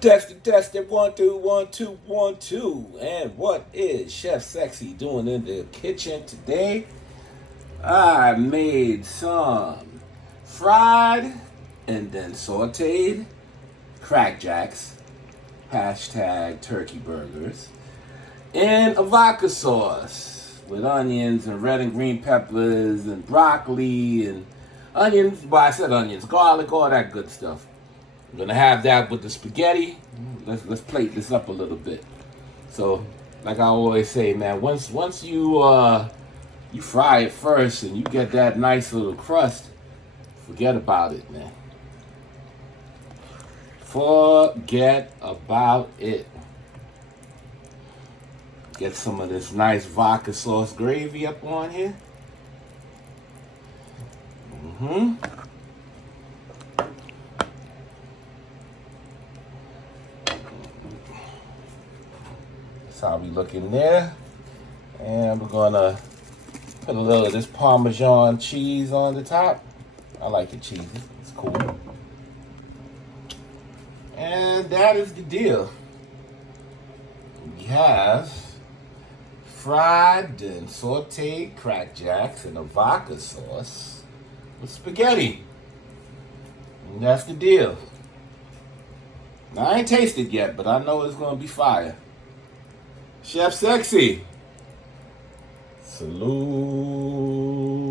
Testing, 1 2 1 2 1 2. And what is Chef Sexxxy doing in the kitchen today? I made some fried and then sauteed crack jacks, hashtag turkey burgers, in a vodka sauce with onions and red and green peppers and broccoli and onions. Well, I said onions, garlic, all that good stuff. I'm gonna have that with the spaghetti. Let's plate this up a little bit. So, like I always say, man, once you fry it first and you get that nice little crust, forget about it, man. Forget about it. Get some of this nice vodka sauce gravy up on here. That's how we looking there. And we're gonna put a little of this Parmesan cheese on the top. I like it cheesy, it's cool. And that is the deal. We have fried and sauteed crack jacks in a vodka sauce with spaghetti. And that's the deal. Now, I ain't tasted yet, but I know it's gonna be fire. Chef Sexxxy. Salute.